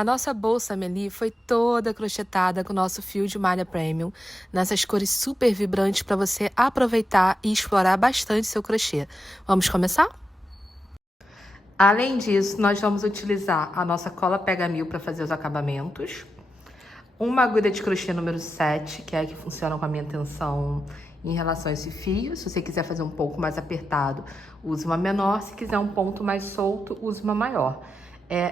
A nossa bolsa Amélie foi toda crochetada com o nosso fio de malha premium, nessas cores super vibrantes para você aproveitar e explorar bastante seu crochê. Vamos começar? Além disso, nós vamos utilizar a nossa cola pega-mil para fazer os acabamentos, uma agulha de crochê número 7, que é a que funciona com a minha tensão em relação a esse fio. Se você quiser fazer um pouco mais apertado, use uma menor. Se quiser um ponto mais solto, use uma maior.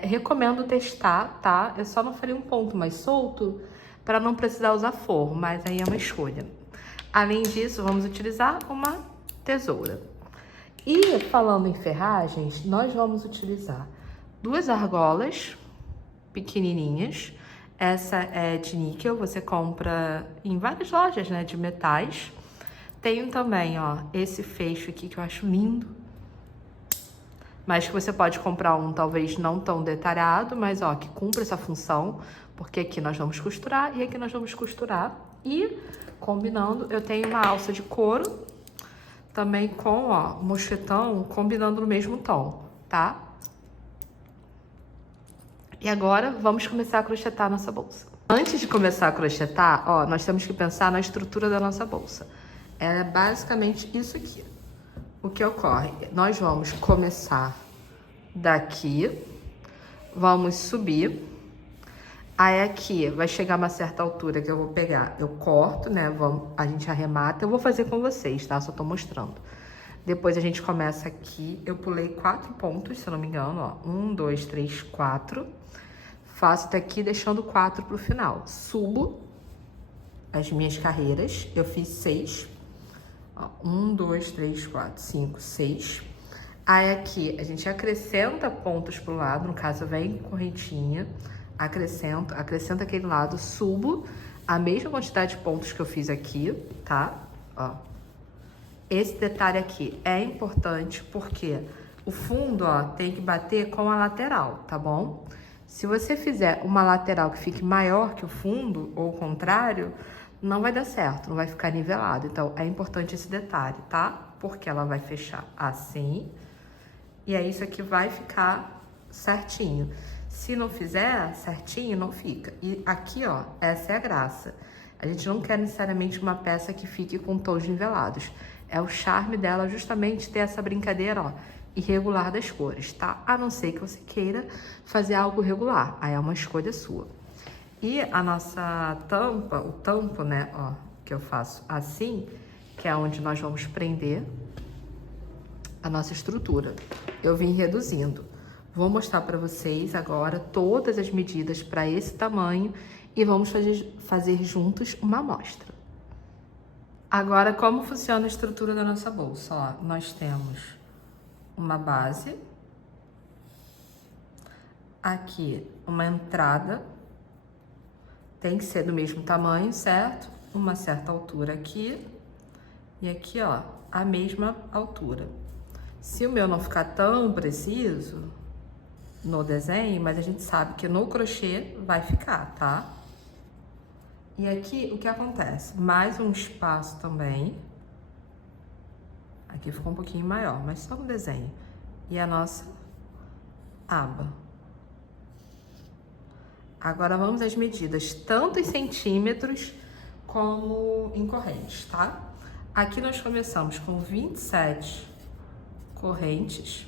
Recomendo testar, tá? Eu só não faria um ponto mais solto para não precisar usar forro, mas aí é uma escolha. Além disso, vamos utilizar uma tesoura. E falando em ferragens, nós vamos utilizar 2 argolas pequenininhas. Essa é de níquel, você compra em várias lojas, né, de metais. Tenho também, ó, esse fecho aqui que eu acho lindo. Mas que você pode comprar um talvez não tão detalhado, mas ó, que cumpre essa função, porque aqui nós vamos costurar e aqui nós vamos costurar. E combinando, eu tenho uma alça de couro, também com, ó, mochetão, combinando no mesmo tom, tá? E agora vamos começar a crochetar a nossa bolsa. Antes de começar a crochetar, ó, nós temos que pensar na estrutura da nossa bolsa. É basicamente isso aqui. O que ocorre? Nós vamos começar daqui, vamos subir, aí aqui vai chegar uma certa altura que eu vou pegar, eu corto, né, a gente arremata, eu vou fazer com vocês, tá? Só tô mostrando. Depois a gente começa aqui, eu pulei 4 pontos, se eu não me engano, ó, 1, 2, 3, 4, faço daqui deixando 4 pro final, subo as minhas carreiras, eu fiz 6, 1, 2, 3, 4, 5, 6. Aí aqui a gente acrescenta pontos pro lado, no caso vem correntinha, acrescenta aquele lado, subo a mesma quantidade de pontos que eu fiz aqui, tá? Ó. Esse detalhe aqui é importante porque o fundo, ó, tem que bater com a lateral, tá bom? Se você fizer uma lateral que fique maior que o fundo, ou o contrário, não vai dar certo, não vai ficar nivelado. Então, é importante esse detalhe, tá? Porque ela vai fechar assim, e aí isso aqui vai ficar certinho. Se não fizer certinho, não fica. E aqui, ó, essa é a graça. A gente não quer necessariamente uma peça que fique com tons nivelados. É o charme dela justamente ter essa brincadeira, ó, irregular das cores, tá? A não ser que você queira fazer algo regular, aí é uma escolha sua. E a nossa tampa, o tampo, né, ó, que eu faço assim, que é onde nós vamos prender a nossa estrutura. Eu vim reduzindo. Vou mostrar para vocês agora todas as medidas para esse tamanho e vamos fazer juntos uma amostra. Agora, como funciona a estrutura da nossa bolsa? Ó, nós temos uma base, aqui uma entrada, tem que ser do mesmo tamanho, certo? Uma certa altura aqui e aqui, ó, a mesma altura. Se o meu não ficar tão preciso no desenho, mas a gente sabe que no crochê vai ficar, tá? E aqui, o que acontece? Mais um espaço também. Aqui ficou um pouquinho maior, mas só no desenho. E a nossa aba. Agora, vamos às medidas, tanto em centímetros como em correntes, tá? Aqui nós começamos com 27 correntes,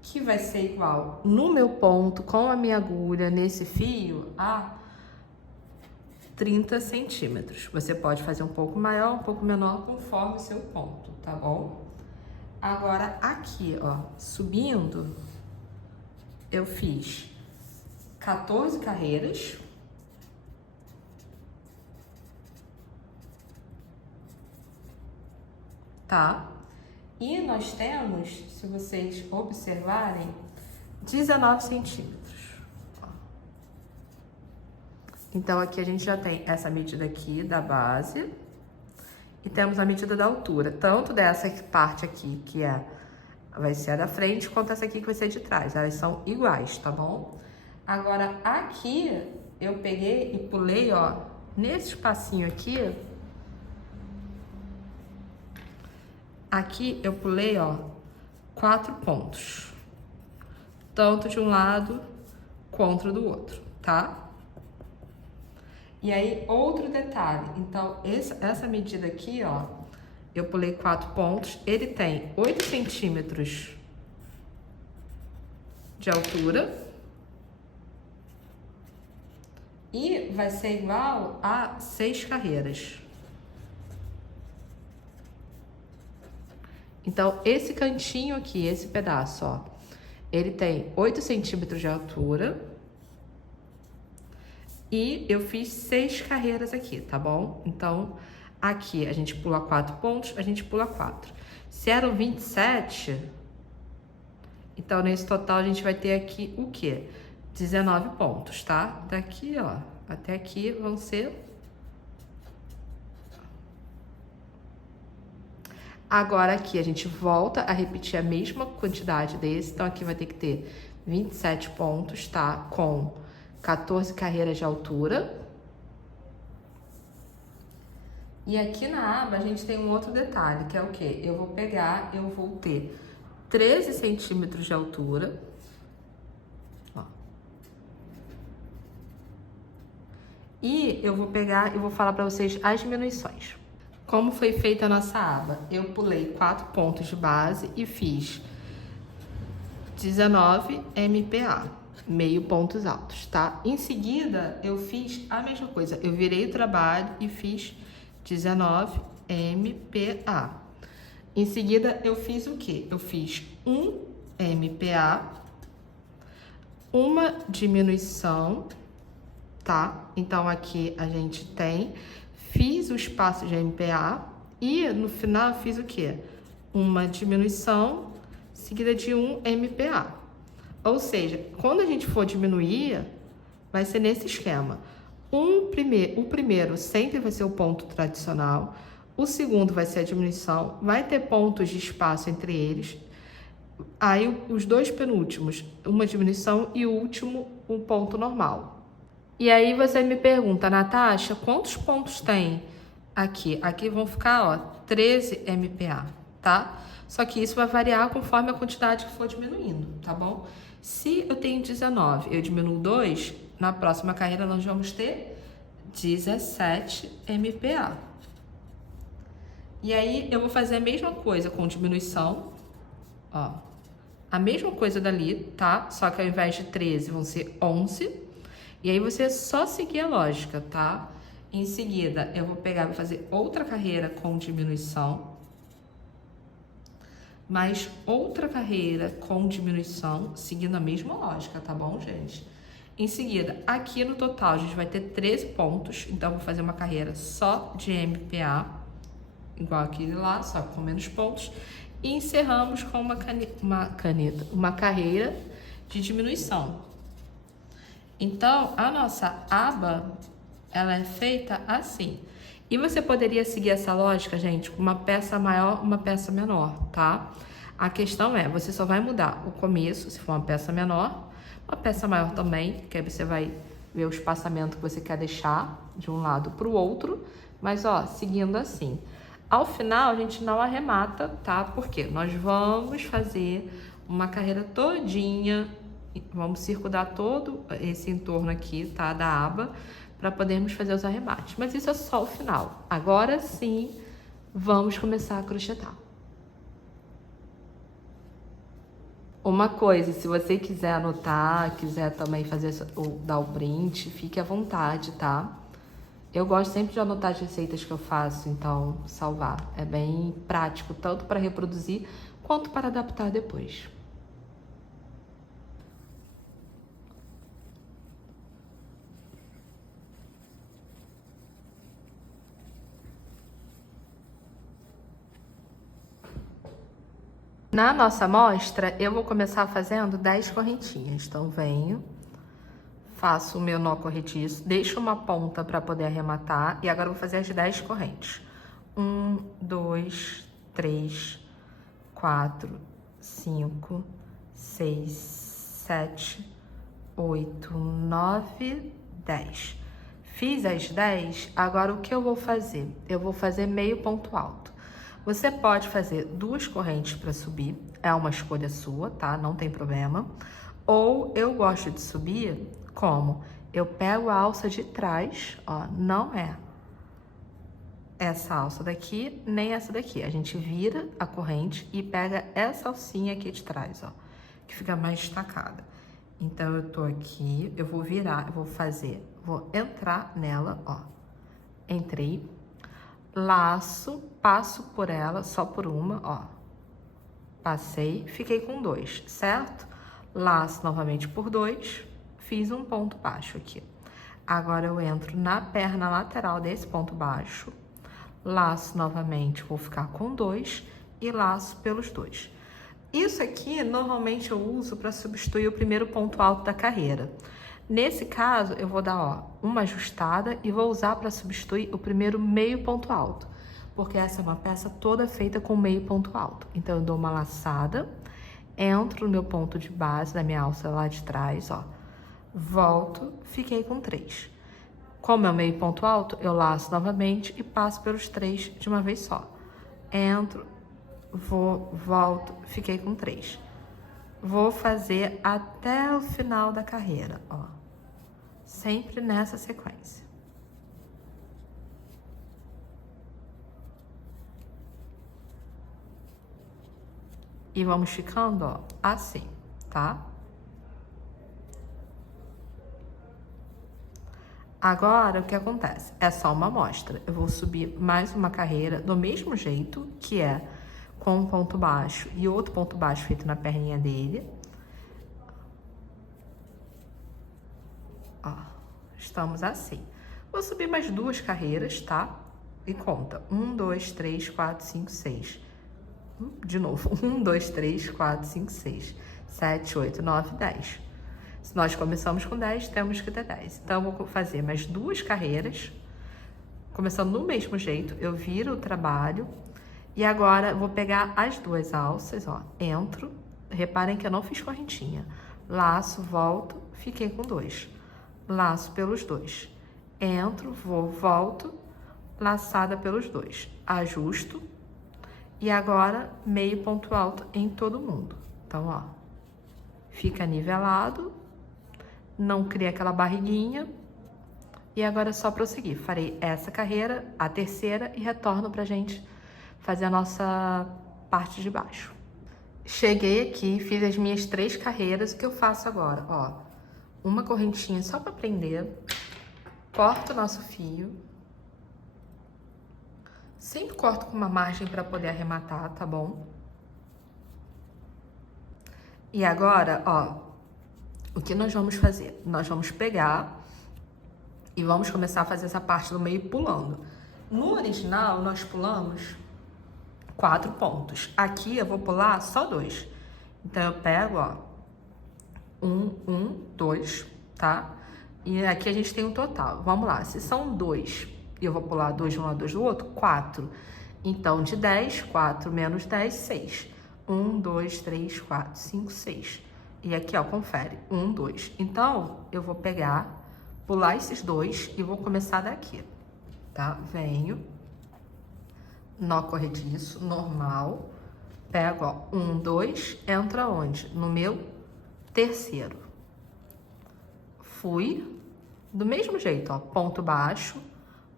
que vai ser igual no meu ponto, com a minha agulha, nesse fio, a 30 centímetros. Você pode fazer um pouco maior, um pouco menor, conforme o seu ponto, tá bom? Agora, aqui, ó, subindo, eu fiz 14 carreiras. Tá? E nós temos, se vocês observarem, 19 centímetros. Então, aqui a gente já tem essa medida aqui da base e temos a medida da altura, tanto dessa parte aqui, que vai ser a da frente, quanto essa aqui que vai ser de trás. Elas são iguais, tá bom? Agora, aqui, eu peguei e pulei, ó, nesse espacinho aqui, aqui eu pulei, ó, 4 pontos. Tanto de um lado quanto do outro, tá? E aí, outro detalhe. Então, essa medida aqui, ó, eu pulei 4 pontos. Ele tem 8 centímetros de altura. E vai ser igual a 6 carreiras. Então, esse cantinho aqui, esse pedaço, ó, ele tem 8 centímetros de altura. E eu fiz 6 carreiras aqui, tá bom? Então, aqui a gente pula 4 pontos, a gente pula 4. Se eram 27, então nesse total a gente vai ter aqui o quê? 19 pontos, tá? Daqui, ó, até aqui vão ser... Agora aqui a gente volta a repetir a mesma quantidade desse, então aqui vai ter que ter 27 pontos, tá? Com 14 carreiras de altura. E aqui na aba a gente tem um outro detalhe, que é o quê? Eu vou ter 13 centímetros de altura. Ó. E eu vou falar para vocês as diminuições. Como foi feita a nossa aba? Eu pulei 4 pontos de base e fiz 19 MPa, meio pontos altos, tá? Em seguida, eu fiz a mesma coisa. Eu virei o trabalho e fiz 19 MPa. Em seguida, eu fiz o quê? Eu fiz 1 MPa, uma diminuição, tá? Então, aqui a gente tem... Fiz o espaço de MPa e no final eu fiz o quê? Uma diminuição seguida de 1 MPa. Ou seja, quando a gente for diminuir, vai ser nesse esquema. O primeiro sempre vai ser o ponto tradicional, o segundo vai ser a diminuição, vai ter pontos de espaço entre eles. Aí os dois penúltimos, uma diminuição e o último, um ponto normal. E aí você me pergunta, Natasha, quantos pontos tem aqui? Aqui vão ficar, ó, 13 MPa, tá? Só que isso vai variar conforme a quantidade que for diminuindo, tá bom? Se eu tenho 19, eu diminuo 2, na próxima carreira nós vamos ter 17 MPa. E aí eu vou fazer a mesma coisa com diminuição, ó. A mesma coisa dali, tá? Só que ao invés de 13 vão ser 11. E aí você só seguir a lógica, tá? Em seguida, eu vou pegar e vou fazer outra carreira com diminuição. Mais outra carreira com diminuição, seguindo a mesma lógica, tá bom, gente? Em seguida, aqui no total, a gente vai ter 13 pontos. Então, eu vou fazer uma carreira só de MPa, igual aquele lá, só com menos pontos. E encerramos com uma carreira de diminuição. Então, a nossa aba, ela é feita assim. E você poderia seguir essa lógica, gente, com uma peça maior, uma peça menor, tá? A questão é, você só vai mudar o começo, se for uma peça menor, uma peça maior também, que aí você vai ver o espaçamento que você quer deixar de um lado para o outro, mas, ó, seguindo assim. Ao final, a gente não arremata, tá? Porque nós vamos fazer uma carreira todinha. Vamos circular todo esse entorno aqui, tá? Da aba, para podermos fazer os arremates. Mas isso é só o final. Agora sim, vamos começar a crochetar. Uma coisa, se você quiser anotar, quiser também fazer dar o print, fique à vontade, tá? Eu gosto sempre de anotar as receitas que eu faço, então salvar. É bem prático, tanto para reproduzir, quanto para adaptar depois. Na nossa amostra, eu vou começar fazendo 10 correntinhas. Então, venho, faço o meu nó corrediço, deixo uma ponta para poder arrematar. E agora eu vou fazer as 10 correntes. 1, 2, 3, 4, 5, 6, 7, 8, 9, 10. Fiz as 10, agora o que eu vou fazer? Eu vou fazer meio ponto alto. Você pode fazer 2 correntes para subir, é uma escolha sua, tá? Não tem problema. Ou eu gosto de subir como? eu pego a alça de trás, ó, não é essa alça daqui, nem essa daqui. A gente vira a corrente e pega essa alcinha aqui de trás, ó, que fica mais destacada. Então, eu tô aqui, eu vou virar, eu vou entrar nela, ó. Entrei, laço, passo por ela, só por uma, ó. Passei, fiquei com 2, certo? Laço novamente por 2, fiz um ponto baixo aqui. Agora, eu entro na perna lateral desse ponto baixo, laço novamente, vou ficar com 2 e laço pelos 2. Isso aqui, normalmente, eu uso para substituir o primeiro ponto alto da carreira. Nesse caso, eu vou dar, ó, uma ajustada e vou usar para substituir o primeiro meio ponto alto, porque essa é uma peça toda feita com meio ponto alto. Então, eu dou uma laçada, entro no meu ponto de base da minha alça lá de trás, ó, volto, fiquei com 3. Como é o meio ponto alto, eu laço novamente e passo pelos 3 de uma vez só. Entro, vou, volto, fiquei com 3. Vou fazer até o final da carreira, ó. Sempre nessa sequência. E vamos ficando, ó, assim, tá? Agora, o que acontece? É só uma amostra. Eu vou subir mais uma carreira do mesmo jeito, que é com um ponto baixo e outro ponto baixo feito na perninha dele. Ó, estamos assim. Vou subir mais 2 carreiras, tá? E conta. 1, 2, 3, 4, 5, 6. De novo. 1, 2, 3, 4, 5, 6, 7, 8, 9, 10. Se nós começamos com 10, temos que ter 10. Então, eu vou fazer mais 2 carreiras. Começando do mesmo jeito, eu viro o trabalho. E agora, eu vou pegar as 2 alças, ó. Entro. Reparem que eu não fiz correntinha. Laço, volto, fiquei com 2. Laço pelos 2. Entro, vou, volto, laçada pelos 2. Ajusto. E agora, meio ponto alto em todo mundo. Então, ó, fica nivelado, não cria aquela barriguinha. E agora é só prosseguir. Farei essa carreira, a terceira, e retorno pra gente fazer a nossa parte de baixo. Cheguei aqui, fiz as minhas 3 carreiras. O que eu faço agora? Ó, uma correntinha só pra prender, corto o nosso fio. Sempre corto com uma margem para poder arrematar, tá bom? E agora, ó, o que nós vamos fazer? Nós vamos pegar e vamos começar a fazer essa parte do meio pulando. No original, nós pulamos 4 pontos. Aqui eu vou pular só 2. Então, eu pego, ó, 1, 2, tá? E aqui a gente tem um total. Vamos lá, se são 2... e eu vou pular 2 de um lado, 2 do outro, 4. Então, de 10, 4 menos 10, 6. 1, 2, 3, 4, 5, 6. E aqui, ó, confere. 1, 2. Então, eu vou pegar, pular esses 2 e vou começar daqui, tá? Venho, nó corrediço, normal. Pego, ó, 1, 2, entra onde? No meu terceiro. Fui, do mesmo jeito, ó, ponto baixo,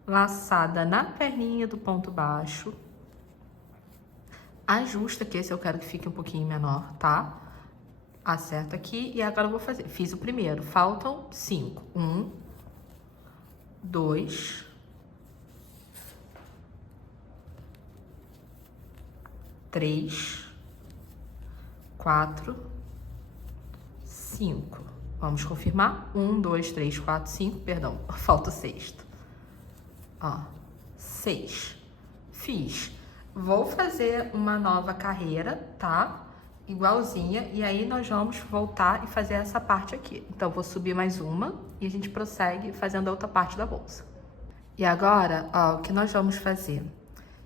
laçada na perninha do ponto baixo, ajusta, que esse eu quero que fique um pouquinho menor, tá? Acerto aqui e agora eu vou fazer. Fiz o primeiro, faltam 5. 1, 2, 3, 4, 5. Vamos confirmar? 1, 2, 3, 4, 5, perdão, falta o sexto. Ó, 6. Fiz. Vou fazer uma nova carreira, tá? Igualzinha. E aí, nós vamos voltar e fazer essa parte aqui. Então, vou subir mais uma e a gente prossegue fazendo a outra parte da bolsa. E agora, ó, o que nós vamos fazer?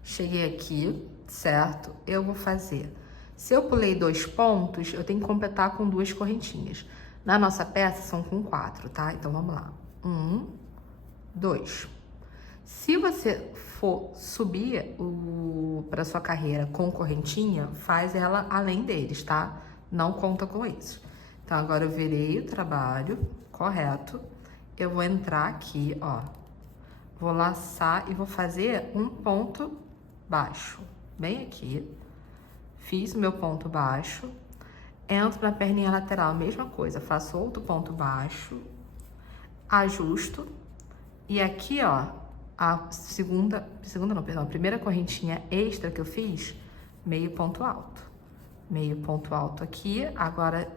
Cheguei aqui, certo? Eu vou fazer. Se eu pulei 2 pontos, eu tenho que completar com 2 correntinhas. Na nossa peça, são com 4, tá? Então, vamos lá. 1, 2. Se você for subir para sua carreira com correntinha, faz ela além deles, tá? Não conta com isso. Então, agora eu virei o trabalho, correto. eu vou entrar aqui, ó, vou laçar e vou fazer um ponto baixo, bem aqui. Fiz o meu ponto baixo, entro na perninha lateral, mesma coisa, faço outro ponto baixo, ajusto, e aqui, ó, a primeira correntinha extra que eu fiz, meio ponto alto. Meio ponto alto aqui, agora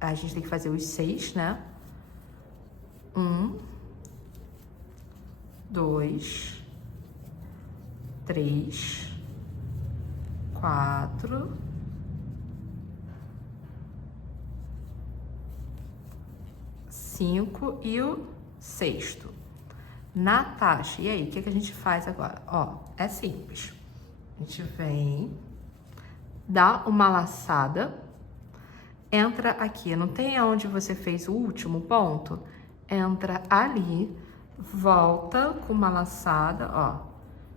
a gente tem que fazer os 6, né? 1, 2, 3, 4, 5 e o 6º. Na taxa, e aí, o que a gente faz agora? Ó, é simples. A gente vem, dá uma laçada, entra aqui, não tem aonde você fez o último ponto? Entra ali, volta com uma laçada, ó.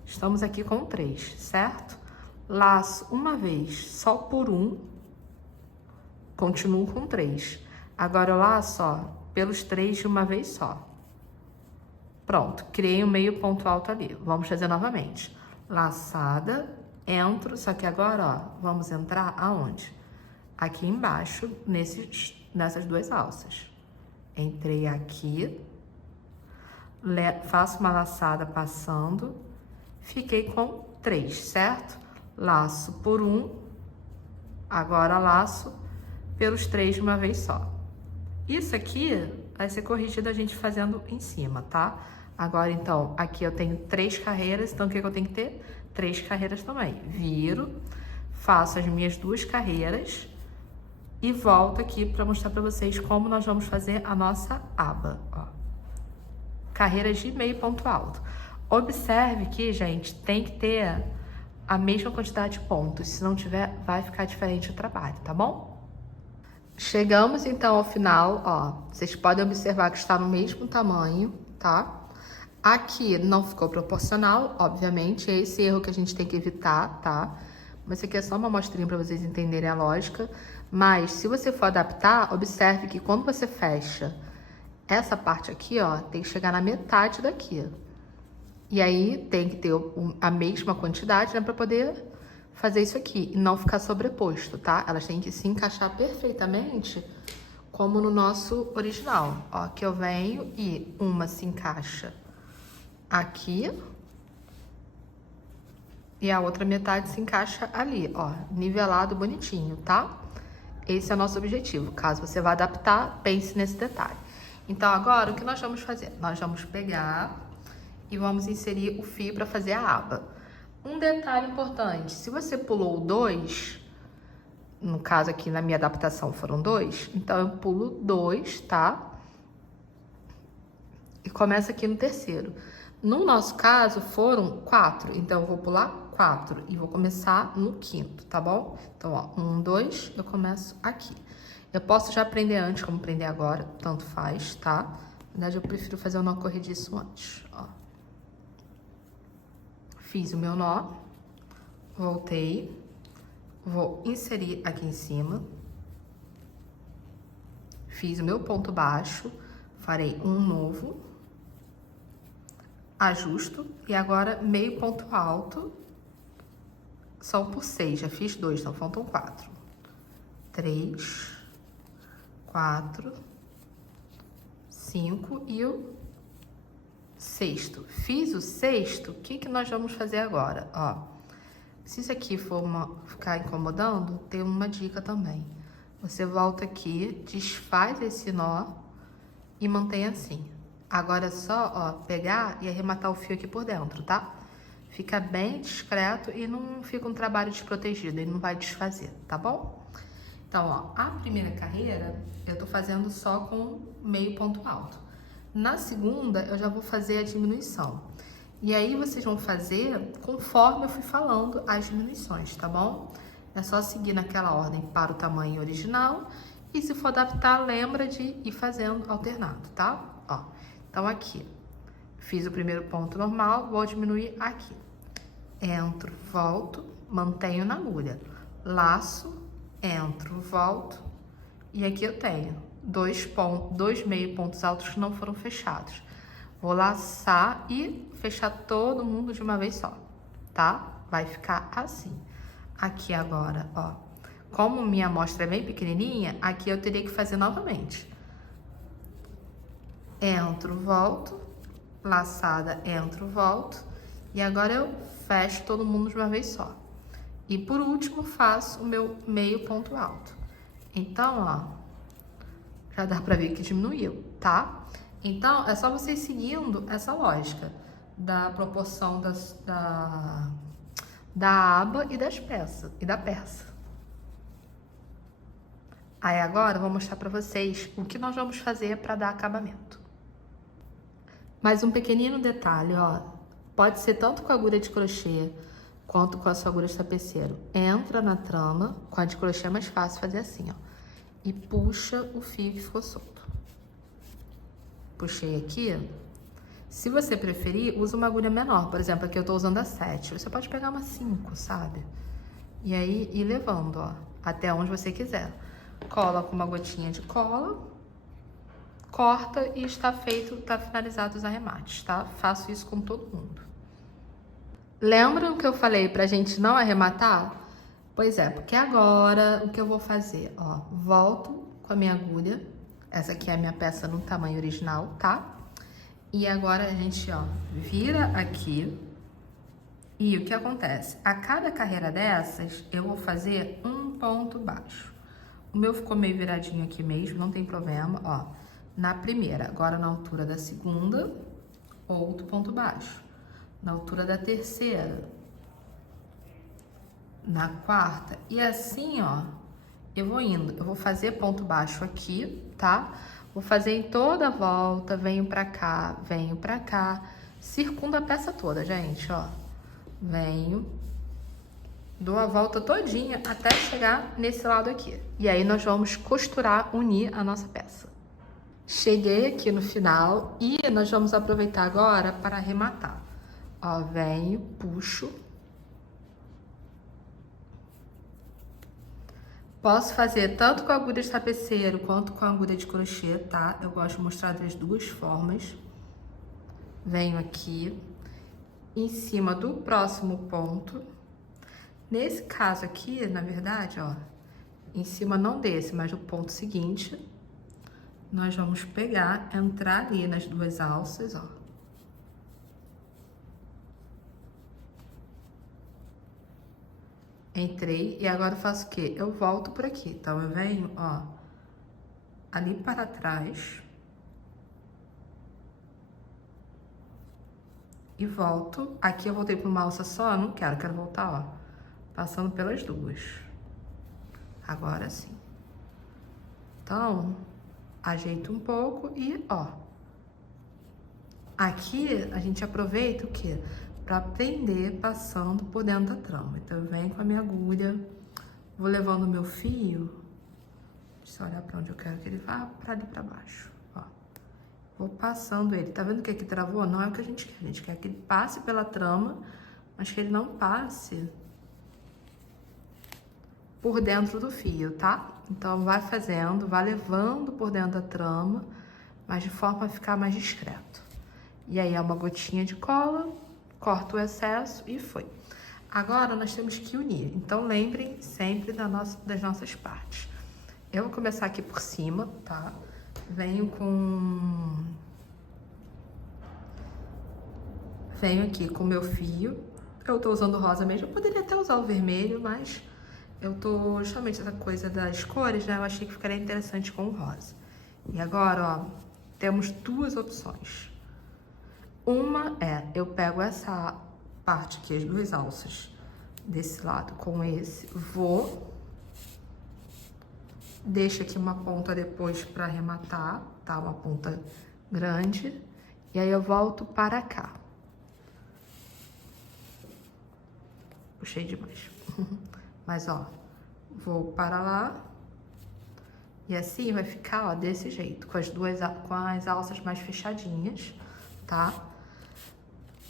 Estamos aqui com 3, certo? Laço uma vez, só por um, continuo com 3. Agora eu laço, ó, pelos 3 de uma vez só. Pronto, criei um meio ponto alto ali. Vamos fazer novamente. Laçada, entro, só que agora, ó, vamos entrar aonde? Aqui embaixo, nessas 2 alças. Entrei aqui, faço uma laçada passando, fiquei com 3, certo? Laço por um, agora laço pelos 3 de uma vez só. Isso aqui vai ser corrigido a gente fazendo em cima, tá? Agora, então, aqui eu tenho 3 carreiras, então o que eu tenho que ter? 3 carreiras também. Viro, faço as minhas 2 carreiras e volto aqui para mostrar para vocês como nós vamos fazer a nossa aba, ó. Carreiras de meio ponto alto. Observe que, gente, tem que ter a mesma quantidade de pontos. Se não tiver, vai ficar diferente o trabalho, tá bom? Chegamos, então, ao final, ó. Vocês podem observar que está no mesmo tamanho, tá? Aqui não ficou proporcional, obviamente, é esse erro que a gente tem que evitar, tá? Mas isso aqui é só uma amostrinha para vocês entenderem a lógica. Mas, se você for adaptar, observe que quando você fecha essa parte aqui, ó, tem que chegar na metade daqui. E aí, tem que ter a mesma quantidade, né, para poder fazer isso aqui. E não ficar sobreposto, tá? Elas têm que se encaixar perfeitamente como no nosso original. Ó, que eu venho e uma se encaixa aqui e a outra metade se encaixa ali, ó, nivelado bonitinho, tá? Esse é o nosso objetivo. Caso você vá adaptar, pense nesse detalhe. Então, agora, o que nós vamos fazer? Nós vamos pegar e vamos inserir o fio para fazer a aba. Um detalhe importante, se você pulou 2, no caso aqui na minha adaptação foram 2, então eu pulo 2, tá? E começo aqui no terceiro. No nosso caso, foram 4, então eu vou pular 4 e vou começar no 5º, tá bom? Então, ó, 1, 2, eu começo aqui. Eu posso já aprender antes, como aprender agora, tanto faz, tá? Na verdade, eu prefiro fazer o nó corrediço antes, ó. Fiz o meu nó, voltei, vou inserir aqui em cima, fiz o meu ponto baixo, farei um novo, ajusto e agora meio ponto alto, são por 6, já fiz 2, então faltam 4. 3, 4, 5 e o 6º. Fiz o 6º, o que nós vamos fazer agora? Ó, se isso aqui for ficar incomodando, tem uma dica também. Você volta aqui, desfaz esse nó e mantém assim. Agora é só, ó, pegar e arrematar o fio aqui por dentro, tá? Fica bem discreto e não fica um trabalho desprotegido, ele não vai desfazer, tá bom? Então, ó, a primeira carreira eu tô fazendo só com meio ponto alto. Na segunda, eu já vou fazer a diminuição. E aí, vocês vão fazer conforme eu fui falando as diminuições, tá bom? É só seguir naquela ordem para o tamanho original. E se for adaptar, lembra de ir fazendo alternado, tá? Ó, então aqui, fiz o primeiro ponto normal, vou diminuir aqui. Entro, volto, mantenho na agulha. Laço, entro, volto. E aqui eu tenho dois meio pontos altos que não foram fechados. Vou laçar e fechar todo mundo de uma vez só, tá? Vai ficar assim. Aqui agora, ó, como minha amostra é bem pequenininha, aqui eu teria que fazer novamente. Entro, volto, laçada, entro, volto, e agora eu fecho todo mundo de uma vez só. E por último, faço o meu meio ponto alto. Então, ó, já dá pra ver que diminuiu, tá? Então, é só vocês seguindo essa lógica da proporção da aba e das peças, e da peça. Aí agora eu vou mostrar pra vocês o que nós vamos fazer para dar acabamento. Mais um pequenino detalhe, ó, pode ser tanto com a agulha de crochê quanto com a sua agulha de tapeceiro. Entra na trama, com a de crochê é mais fácil fazer assim, ó, e puxa o fio que ficou solto. Puxei aqui. Se você preferir, usa uma agulha menor. Por exemplo, aqui eu tô usando a 7. Você pode pegar uma 5, sabe? E aí, ir levando, ó, até onde você quiser. Cola com uma gotinha de cola. Corta e está feito, tá finalizado os arremates, tá? Faço isso com todo mundo. Lembram que eu falei pra gente não arrematar? Pois é, porque agora o que eu vou fazer, ó, volto com a minha agulha. Essa aqui é a minha peça no tamanho original, tá? E agora a gente, ó, vira aqui. E o que acontece? A cada carreira dessas, eu vou fazer um ponto baixo. O meu ficou meio viradinho aqui mesmo, não tem problema, ó. Na primeira, agora na altura da segunda, outro ponto baixo. Na altura da terceira. Na quarta. E assim, ó, eu vou indo. Eu vou fazer ponto baixo aqui, tá? Vou fazer em toda a volta, venho pra cá, circundo a peça toda, gente, ó. Venho, dou a volta todinha até chegar nesse lado aqui. E aí nós vamos costurar, unir a nossa peça. Cheguei aqui no final e nós vamos aproveitar agora para arrematar. Ó, venho, puxo. Posso fazer tanto com a agulha de tapeceiro quanto com a agulha de crochê, tá? Eu gosto de mostrar das duas formas. Venho aqui, em cima do próximo ponto. Nesse caso aqui, na verdade, ó, em cima não desse, mas do ponto seguinte, nós vamos pegar, entrar ali nas duas alças, ó. Entrei e agora eu faço o quê? Eu volto por aqui. Então, eu venho, ó, ali para trás. E volto. Aqui eu voltei para uma alça só, eu não quero, quero voltar, ó, passando pelas duas. Agora sim. Então, ajeito um pouco e, ó. Aqui a gente aproveita o quê? Pra prender passando por dentro da trama. Então, eu venho com a minha agulha, vou levando o meu fio, deixa eu olhar pra onde eu quero que ele vá, pra ali pra baixo, ó. Vou passando ele. Tá vendo que aqui travou? Não é o que a gente quer. A gente quer que ele passe pela trama, mas que ele não passe por dentro do fio, tá? Então, vai fazendo, vai levando por dentro da trama, mas de forma a ficar mais discreto. E aí, é uma gotinha de cola, corta o excesso e foi. Agora, nós temos que unir. Então, lembrem sempre das nossas partes. Eu vou começar aqui por cima, tá? Venho aqui com o meu fio. Eu tô usando rosa mesmo. Eu poderia até usar o vermelho, mas eu tô justamente essa coisa das cores, né? Eu achei que ficaria interessante com o rosa. E agora, ó, temos duas opções. Uma é, eu pego essa parte aqui, as duas alças desse lado com esse, deixo aqui uma ponta depois pra arrematar, tá? Uma ponta grande. E aí eu volto para cá. Puxei demais. Mas, ó, vou para lá. E assim vai ficar, ó, desse jeito, com as alças mais fechadinhas, tá?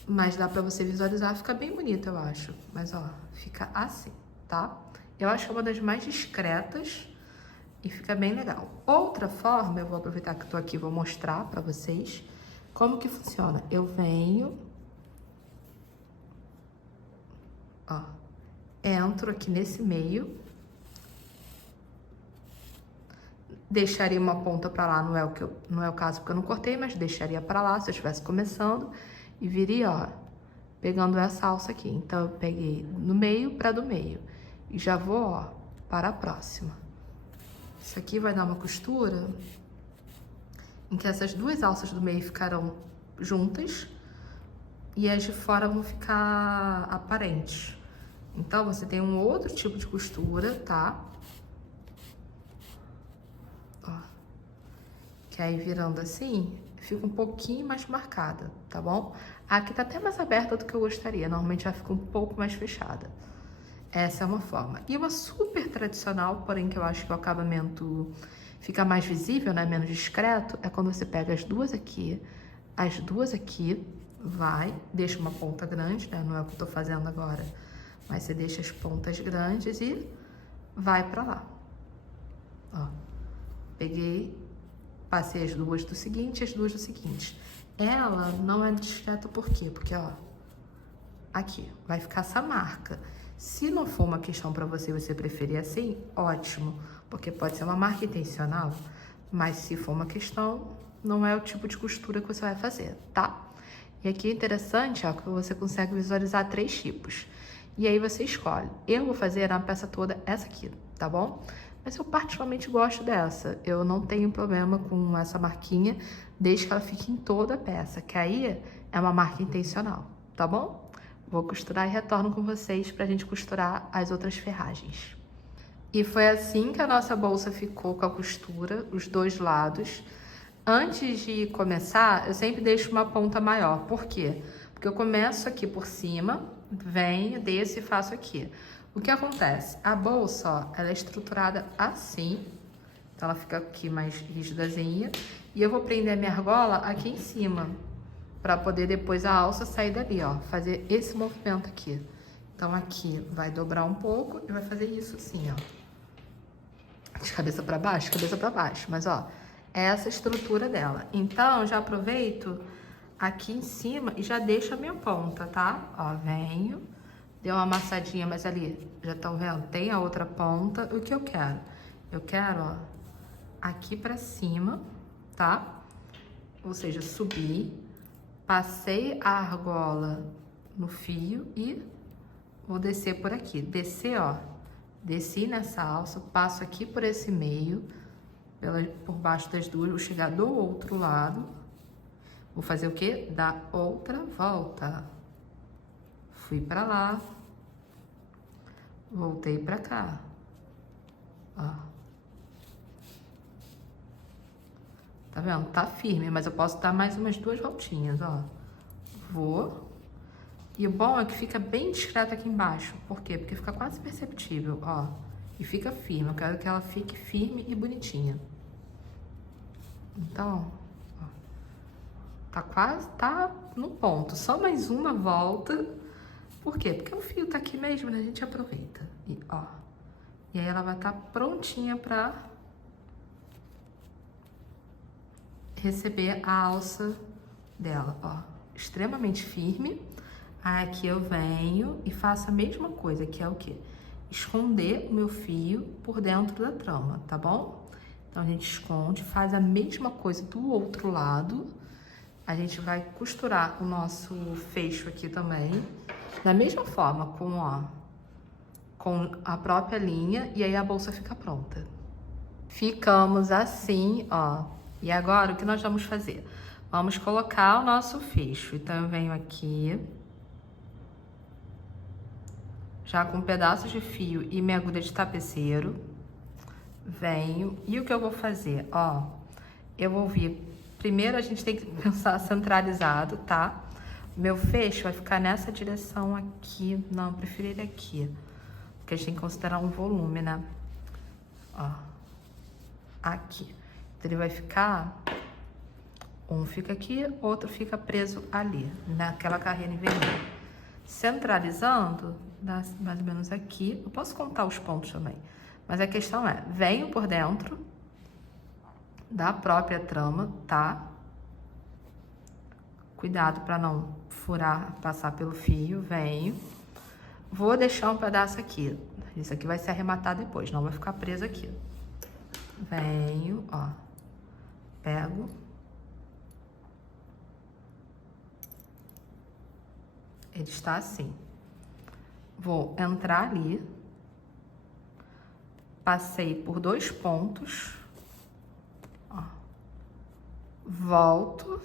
Mas dá pra você visualizar, fica bem bonito, eu acho. Mas, ó, fica assim, tá? Eu acho que é uma das mais discretas E fica bem legal. Outra forma, eu vou aproveitar que eu tô aqui e vou mostrar pra vocês como que funciona. Eu venho, ó, entro aqui nesse meio, deixaria uma ponta pra lá, não é o caso porque eu não cortei, mas deixaria pra lá se eu estivesse começando e viria, ó, pegando essa alça aqui. Então eu peguei no meio pra do meio e já vou, ó, para a próxima. Isso aqui vai dar uma costura em que essas duas alças do meio ficarão juntas e as de fora vão ficar aparentes. Então, você tem um outro tipo de costura, tá? Ó. Que aí, virando assim, fica um pouquinho mais marcada, tá bom? Aqui tá até mais aberta do que eu gostaria. Normalmente, ela fica um pouco mais fechada. Essa é uma forma. E uma super tradicional, porém que eu acho que o acabamento fica mais visível, né? Menos discreto, é quando você pega as duas aqui, vai, deixa uma ponta grande, né? Não é o que eu tô fazendo agora, mas você deixa as pontas grandes e vai pra lá. Ó, peguei, passei as duas do seguinte, as duas do seguinte. Ela não é discreta por quê? Porque, ó, aqui, vai ficar essa marca. Se não for uma questão para você, você preferir assim, ótimo, porque pode ser uma marca intencional, mas se for uma questão, não é o tipo de costura que você vai fazer, tá? E aqui é interessante, ó, que você consegue visualizar 3 tipos. E aí você escolhe. Eu vou fazer a peça toda essa aqui, tá bom? Mas eu particularmente gosto dessa. Eu não tenho problema com essa marquinha, desde que ela fique em toda a peça, que aí é uma marca intencional, tá bom? Vou costurar e retorno com vocês pra gente costurar as outras ferragens. E foi assim que a nossa bolsa ficou com a costura, os dois lados. Antes de começar, eu sempre deixo uma ponta maior. Por quê? Porque eu começo aqui por cima, venho, desço e faço aqui. O que acontece? A bolsa, ó, ela é estruturada assim. Então, ela fica aqui mais rígidazinha. E eu vou prender a minha argola aqui em cima, para poder depois a alça sair dali, ó, fazer esse movimento aqui. Então, aqui vai dobrar um pouco e vai fazer isso assim, ó. De cabeça para baixo, mas, ó, é essa estrutura dela. Então, já aproveito aqui em cima e já deixo a minha ponta, tá? Ó, venho, deu uma amassadinha, mas ali, já estão vendo? Tem a outra ponta. O que eu quero? Eu quero, ó, aqui para cima, tá? Ou seja, subir. Passei a argola no fio e vou descer por aqui. Descer, ó, desci nessa alça, passo aqui por esse meio, por baixo das duas, vou chegar do outro lado. Vou fazer o quê? Dar outra volta. Fui pra lá, voltei pra cá, ó. Tá vendo? Tá firme, mas eu posso dar mais umas 2 voltinhas, ó. Vou. E o bom é que fica bem discreto aqui embaixo. Por quê? Porque fica quase perceptível, ó. E fica firme. Eu quero que ela fique firme e bonitinha. Então, ó. Tá quase, tá no ponto. Só mais uma volta. Por quê? Porque o fio tá aqui mesmo, né? A gente aproveita. E, ó. E aí ela vai estar prontinha pra receber a alça dela, ó, extremamente firme. Aí aqui eu venho e faço a mesma coisa, que é o quê? Esconder o meu fio por dentro da trama, tá bom? Então a gente esconde, faz a mesma coisa do outro lado. A gente vai costurar o nosso fecho aqui também, da mesma forma, com a própria linha, e aí a bolsa fica pronta. Ficamos assim, ó. E agora, o que nós vamos fazer? Vamos colocar o nosso fecho. Então, eu venho aqui, já com pedaços de fio e minha agulha de tapeceiro. Venho, e o que eu vou fazer? Ó, eu vou vir... Primeiro, a gente tem que pensar centralizado, tá? Meu fecho vai ficar nessa direção aqui. Não, eu prefiro ele aqui. Porque a gente tem que considerar um volume, né? Ó, aqui. Ele vai ficar, um fica aqui, outro fica preso ali, naquela carreira em vermelho. Centralizando, dá mais ou menos aqui. Eu posso contar os pontos também, Mas a questão é, venho por dentro da própria trama, tá? Cuidado para não furar, passar pelo fio, venho. Vou deixar um pedaço aqui. Isso aqui vai se arrematar depois, não vai ficar preso aqui. Venho, ó. Pego. Ele está assim. Vou entrar ali. Passei por 2 pontos. Ó. Volto.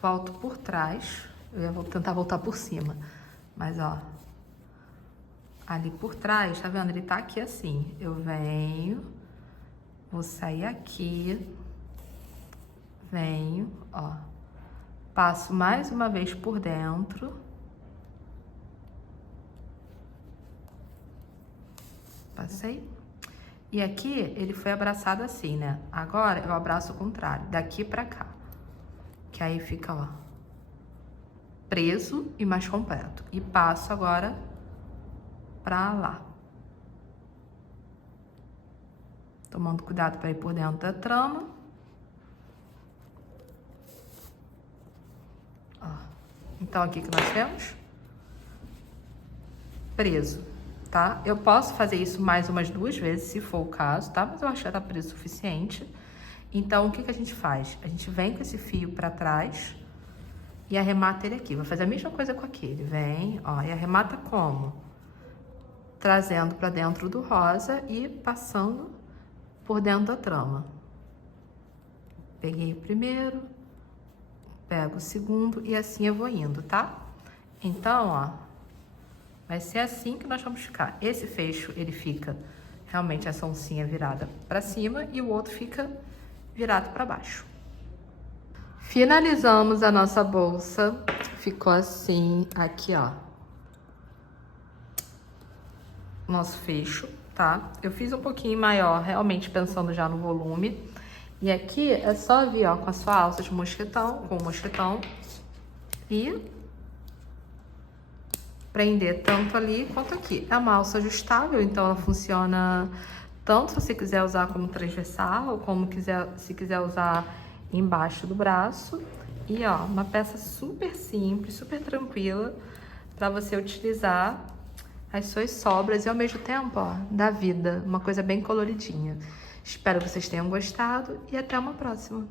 Volto por trás. Eu ia tentar voltar por cima. Mas, ó. Ali por trás, tá vendo? Ele tá aqui assim. Eu venho. Vou sair aqui. Venho, ó. Passo mais uma vez por dentro. Passei. E aqui ele foi abraçado assim, né? Agora eu abraço o contrário, daqui pra cá. Que aí fica, ó, preso e mais completo. E passo agora pra lá. Tomando cuidado para ir por dentro da trama. Ó. Então aqui que nós temos preso, tá? Eu posso fazer isso mais umas 2 vezes, se for o caso, tá? Mas eu acho que já tá preso o suficiente. Então, o que que a gente faz? A gente vem com esse fio pra trás e arremata ele aqui. Vou fazer a mesma coisa com aquele. Vem, ó, e arremata como? Trazendo pra dentro do rosa e passando por dentro da trama. Peguei o primeiro, pego o segundo e assim eu vou indo, tá? Então, ó, vai ser assim que nós vamos ficar. Esse fecho, ele fica realmente essa oncinha virada pra cima e o outro fica virado para baixo. Finalizamos a nossa bolsa. Ficou assim, aqui, ó. Nosso fecho, tá? Eu fiz um pouquinho maior, realmente pensando já no volume. E aqui é só vir, ó, com a sua alça de mosquetão, com o mosquetão. E prender tanto ali quanto aqui. É uma alça ajustável, então ela funciona tanto se você quiser usar como transversal, como se quiser usar embaixo do braço. E ó, uma peça super simples, super tranquila para você utilizar as suas sobras e ao mesmo tempo, ó, da vida, uma coisa bem coloridinha. Espero que vocês tenham gostado e até uma próxima.